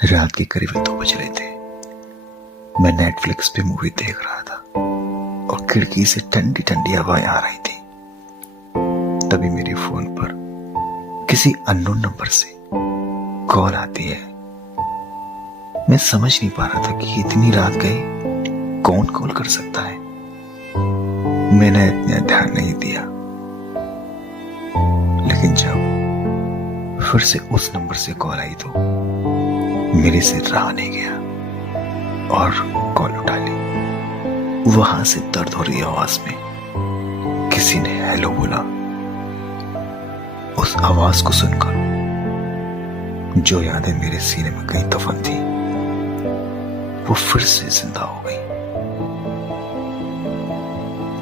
रात के करीब 2 बज रहे थे। मैं नेटफ्लिक्स पे मूवी देख रहा था और खिड़की से ठंडी ठंडी हवाएं आ रही थी। तभी मेरे फोन पर किसी अननोन नंबर से कॉल आती है। मैं समझ नहीं पा रहा था कि इतनी रात गई कौन कॉल कर सकता है। मैंने इतना ध्यान नहीं दिया, लेकिन जब फिर से उस नंबर से कॉल आई तो मेरे से रहा नहीं गया और कॉल उठा ली। वहां से दर्द हो रही आवाज में किसी ने हेलो बोला। उस आवाज को सुनकर जो यादें मेरे सीने में कहीं दफन थी वो फिर से जिंदा हो गई।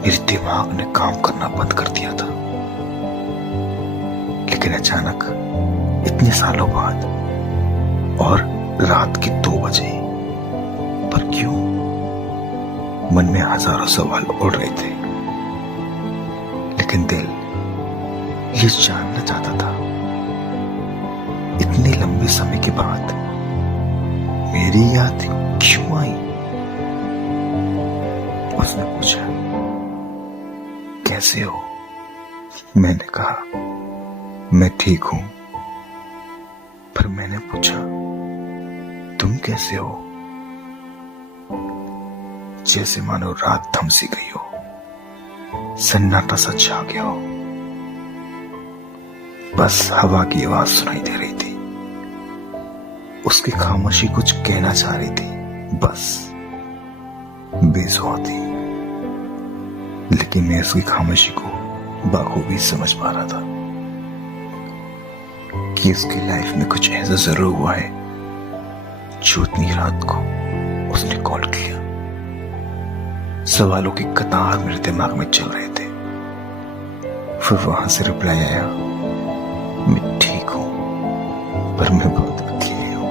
मेरे दिमाग ने काम करना बंद कर दिया था, लेकिन अचानक इतने सालों बाद और रात के 2 बजे पर क्यों मन में हजारों सवाल उड़ रहे थे। लेकिन दिल ये जानना चाहता था, इतने लंबे समय के बाद मेरी याद क्यों आई। उसने पूछा, कैसे हो? मैंने कहा, मैं ठीक हूं। फिर मैंने पूछा, तुम कैसे हो? जैसे मानो रात थम सी गई हो, सन्नाटा सा छा गया हो। बस हवा की आवाज सुनाई दे रही थी। उसकी खामोशी कुछ कहना चाह रही थी, बस बेसुरा थी। लेकिन मैं उसकी खामोशी को बखूबी समझ पा रहा था कि उसकी लाइफ में कुछ ऐसा जरूर हुआ है जो इतनी रात को उसने कॉल किया। सवालों की कतार मेरे दिमाग में चल रहे थे। फिर वहां से रिप्लाई आया, मैं ठीक हूं, पर मैं बहुत अकेली हूं।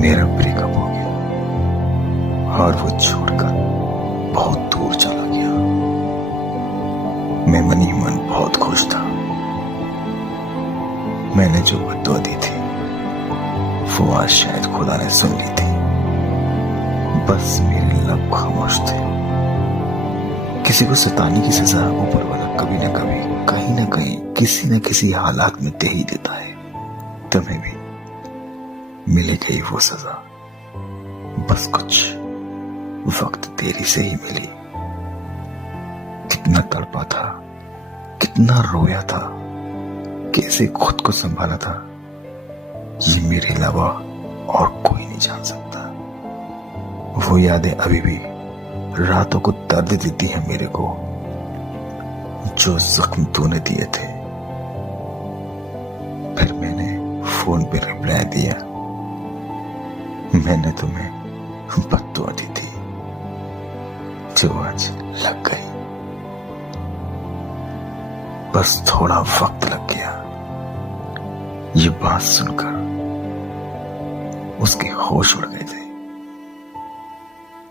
मेरा ब्रेकअप हो गया और वो छोड़कर बहुत दूर चला गया। मैं मन ही मन बहुत खुश था। मैंने जो बद्दुआ दी थी वो आज शायद खुदा ने सुन ली थी। बस मेरे लब खामोश थे। किसी को सताने की सजा ऊपर वाला कभी ना कभी कहीं ना कहीं किसी न किसी हालात में दे ही देता है। तुम्हें भी मिलेगी वो सजा, बस कुछ वक्त देरी से ही मिली। कितना तड़पा था, कितना रोया था, कैसे खुद को संभाला था, ये मेरे अलावा और कोई नहीं जान सकता। वो यादें अभी भी रातों को दर्द देती हैं मेरे को, जो जख्म तूने दिए थे। फिर मैंने फोन पे रिप्लाई दिया, मैंने तुम्हें बद्दुआ दी थी जो आज लग गई। बस थोड़ा वक्त लग गया। ये बात सुनकर उसके होश उड़ गए थे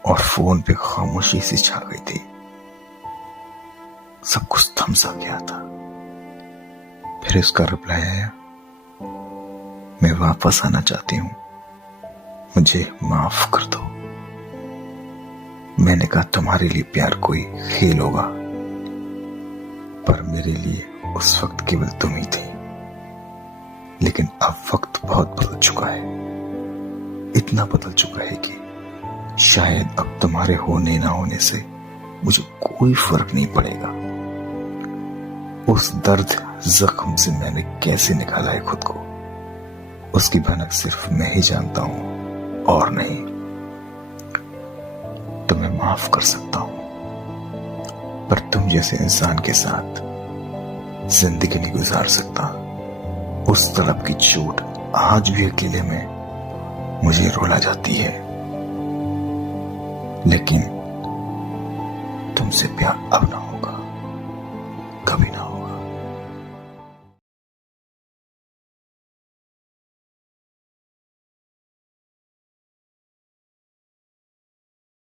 और फोन पे खामोशी सी छा गई थी। सब कुछ थम सा गया था। फिर उसका रिप्लाई आया, मैं वापस आना चाहती हूं, मुझे माफ कर दो। मैंने कहा, तुम्हारे लिए प्यार कोई खेल होगा, पर मेरे लिए उस वक्त केवल तुम ही थी। लेकिन अब वक्त बहुत बदल चुका है। इतना बदल चुका है कि शायद अब तुम्हारे होने ना होने से मुझे कोई फर्क नहीं पड़ेगा। उस दर्द जख्म से मैंने कैसे निकाला है खुद को, उसकी भनक सिर्फ मैं ही जानता हूं और नहीं। तुम्हें माफ कर सकता हूं, पर तुम जैसे इंसान के साथ जिंदगी नहीं गुजार सकता। उस तड़प की चोट आज भी अकेले में मुझे रुला जाती है। लेकिन तुमसे प्यार अब ना होगा।